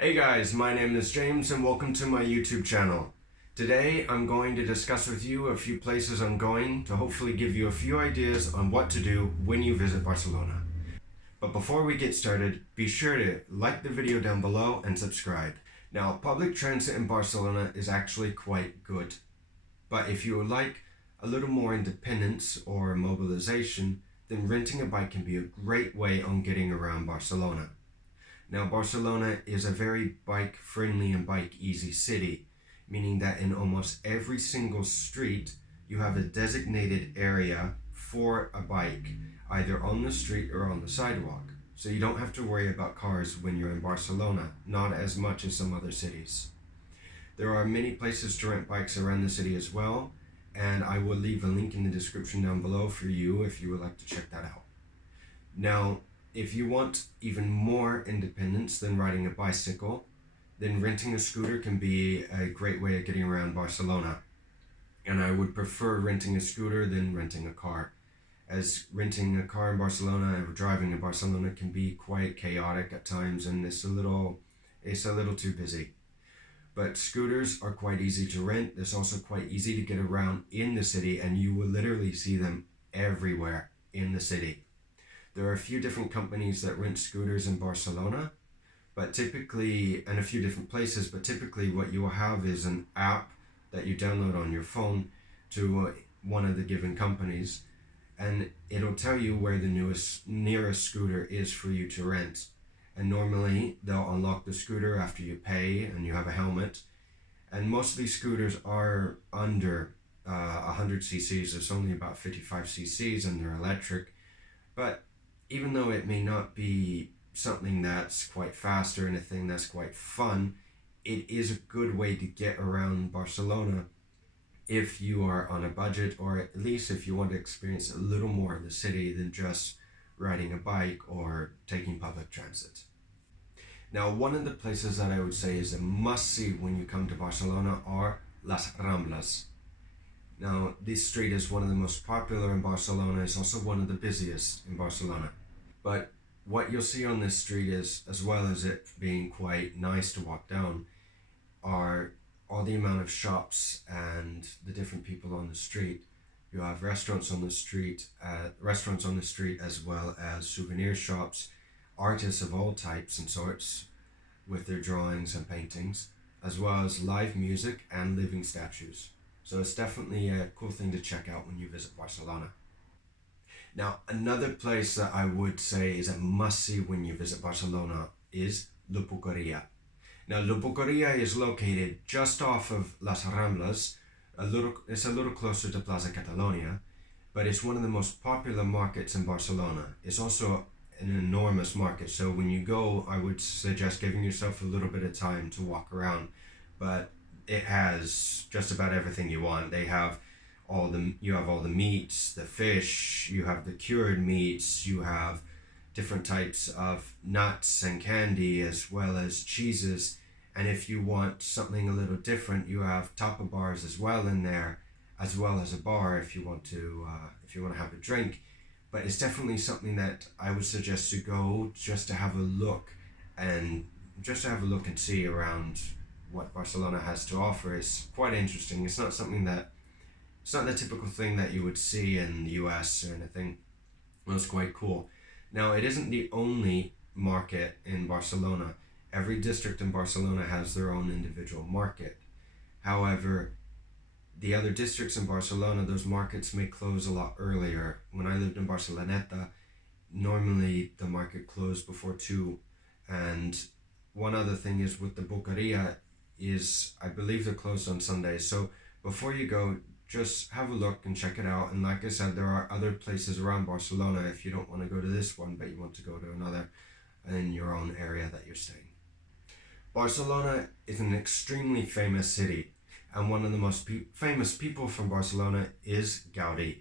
Hey guys, my name is James and welcome to my YouTube channel. Today I'm going to discuss with you a few places I'm going to hopefully give you a few ideas on what to do when you visit Barcelona. But before we get started, be sure to like the video down below and subscribe. Now, public transit in Barcelona is actually quite good. But if you would like a little more independence or mobilization, then renting a bike can be a great way on getting around Barcelona. Now, Barcelona is a very bike-friendly and bike-easy city, meaning that in almost every single street, you have a designated area for a bike, either on the street or on the sidewalk. So you don't have to worry about cars when you're in Barcelona, not as much as some other cities. There are many places to rent bikes around the city as well, and I will leave a link in the description down below for you if you would like to check that out. Now, if you want even more independence than riding a bicycle, then renting a scooter can be a great way of getting around Barcelona. And I would prefer renting a scooter than renting a car, as renting a car in Barcelona or driving in Barcelona can be quite chaotic at times, and it's a little too busy. But scooters are quite easy to rent. It's also quite easy to get around in the city, and you will literally see them everywhere in the city. There are a few different companies that rent scooters in Barcelona, but typically, and a few different places, but typically what you will have is an app that you download on your phone to one of the given companies, and it'll tell you where the nearest scooter is for you to rent. And normally they'll unlock the scooter after you pay and you have a helmet. And most of these scooters are under 100 cc's. It's only about 55 cc's and they're electric. But even though it may not be something that's quite fast or anything that's quite fun, it is a good way to get around Barcelona if you are on a budget, or at least if you want to experience a little more of the city than just riding a bike or taking public transit. Now, one of the places that I would say is a must-see when you come to Barcelona are Las Ramblas. Now, this street is one of the most popular in Barcelona. It's also one of the busiest in Barcelona. But what you'll see on this street is, as well as it being quite nice to walk down, are all the amount of shops and the different people on the street. You have restaurants on the street, as well as souvenir shops, artists of all types and sorts with their drawings and paintings, as well as live music and living statues. So it's definitely a cool thing to check out when you visit Barcelona. Now, another place that I would say is a must-see when you visit Barcelona is La Boqueria. Now, La Boqueria is located just off of Las Ramblas. It's a little closer to Plaza Catalonia, but it's one of the most popular markets in Barcelona. It's also an enormous market, so when you go, I would suggest giving yourself a little bit of time to walk around. But it has just about everything you want. You have all the meats, the fish, you have the cured meats, you have different types of nuts and candy, as well as cheeses. And if you want something a little different, you have tapa bars as well in there, as well as a bar if you want to have a drink. But it's definitely something that I would suggest to go just to have a look and see around what Barcelona has to offer. Is quite interesting. It's not the typical thing that you would see in the US or anything. It was quite cool. Now, it isn't the only market in Barcelona. Every district in Barcelona has their own individual market. However, the other districts in Barcelona, those markets may close a lot earlier. When I lived in Barceloneta, normally the market closed before 2. And one other thing is with the Boqueria is, I believe they're closed on Sundays. So before you go, just have a look and check it out. And like I said, there are other places around Barcelona if you don't want to go to this one, but you want to go to another in your own area that you're staying. Barcelona is an extremely famous city, and one of the most famous people from Barcelona is Gaudi.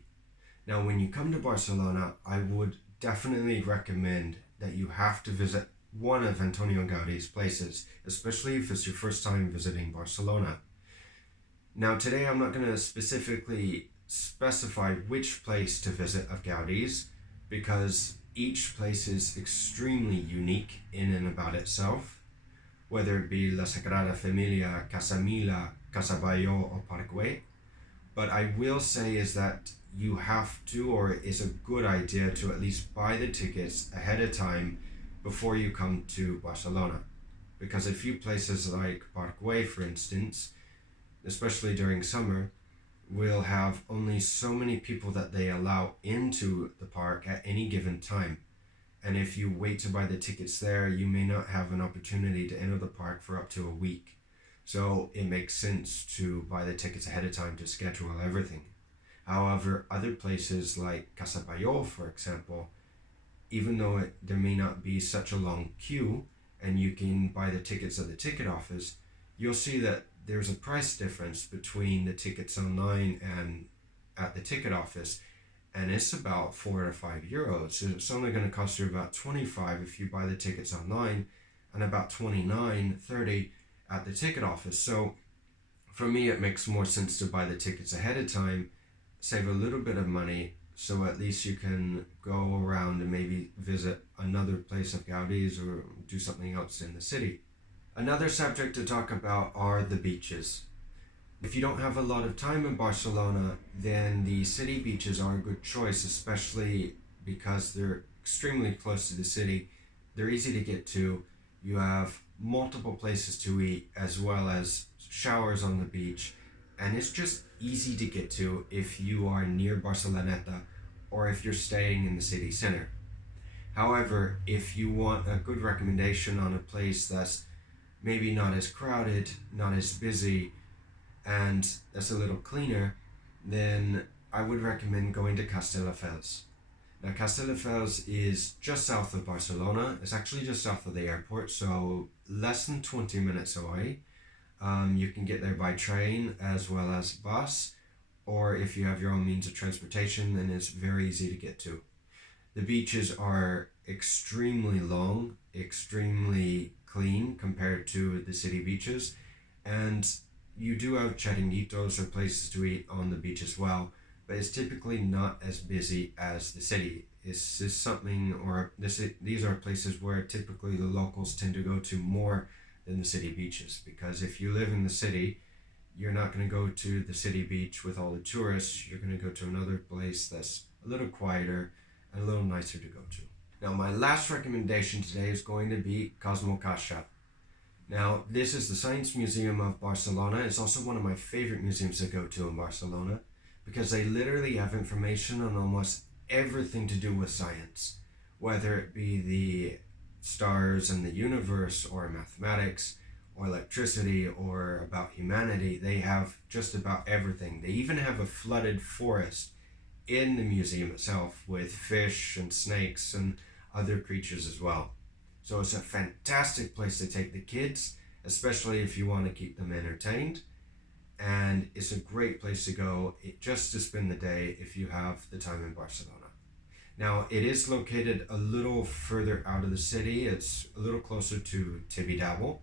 Now, when you come to Barcelona, I would definitely recommend that you have to visit one of Antonio Gaudi's places, especially if it's your first time visiting Barcelona. Now, today I'm not going to specifically specify which place to visit of Gaudi's, because each place is extremely unique in and about itself. whether it be La Sagrada Familia, Casa Mila, Casa Bayo, or Parkway. But I will say is that you have to, or it's a good idea to at least buy the tickets ahead of time before you come to Barcelona. Because a few places like Parkway, for instance, especially during summer, will have only so many people that they allow into the park at any given time. And if you wait to buy the tickets there, you may not have an opportunity to enter the park for up to a week. So it makes sense to buy the tickets ahead of time to schedule everything. However, other places like Casa Bayo, for example, even though there may not be such a long queue and you can buy the tickets at the ticket office, you'll see that there's a price difference between the tickets online and at the ticket office, and it's about €4 to €5. So it's only going to cost you about 25 if you buy the tickets online, and about 29, 30 at the ticket office. So for me, it makes more sense to buy the tickets ahead of time, save a little bit of money, so at least you can go around and maybe visit another place of Gaudi's or do something else in the city. Another subject to talk about are the beaches. If you don't have a lot of time in Barcelona, then the city beaches are a good choice, especially because they're extremely close to the city. They're easy to get to. You have multiple places to eat as well as showers on the beach, and it's just easy to get to if you are near Barceloneta or if you're staying in the city center. However, if you want a good recommendation on a place that's maybe not as crowded, not as busy, and that's a little cleaner, then I would recommend going to Castelldefels. Now, Castelldefels is just south of Barcelona. It's actually just south of the airport, so less than 20 minutes away. You can get there by train as well as bus, or if you have your own means of transportation, then it's very easy to get to. The beaches are extremely long, extremely clean compared to the city beaches, and you do have chiringuitos or places to eat on the beach as well, but it's typically not as busy as the city. These are places where typically the locals tend to go to more than the city beaches, because if you live in the city, you're not going to go to the city beach with all the tourists. You're going to go to another place that's a little quieter and a little nicer to go to. Now, my last recommendation today is going to be Cosmo Caixà. Now, this is the Science Museum of Barcelona. It's also one of my favorite museums to go to in Barcelona, because they literally have information on almost everything to do with science, whether it be the stars and the universe, or mathematics, or electricity, or about humanity. They have just about everything. They even have a flooded forest in the museum itself with fish and snakes and other creatures as well. So it's a fantastic place to take the kids, especially if you want to keep them entertained. And it's a great place to go just to spend the day if you have the time in Barcelona. Now, it is located a little further out of the city. It's a little closer to Tibidabo,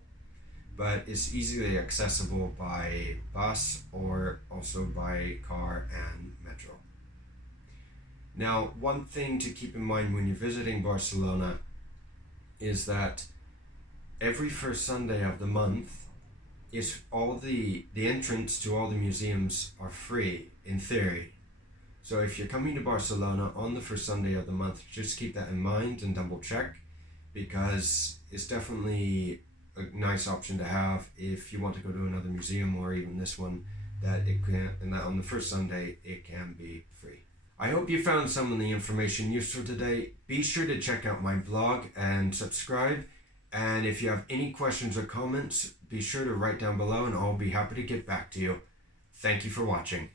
but it's easily accessible by bus or also by car and metro. Now, one thing to keep in mind when you're visiting Barcelona is that every first Sunday of the month, is all the entrance to all the museums are free in theory. So if you're coming to Barcelona on the first Sunday of the month, just keep that in mind and double check, because it's definitely a nice option to have if you want to go to another museum or even this one, that on the first Sunday it can be free. I hope you found some of the information useful today. Be sure to check out my blog and subscribe. And if you have any questions or comments, be sure to write down below and I'll be happy to get back to you. Thank you for watching.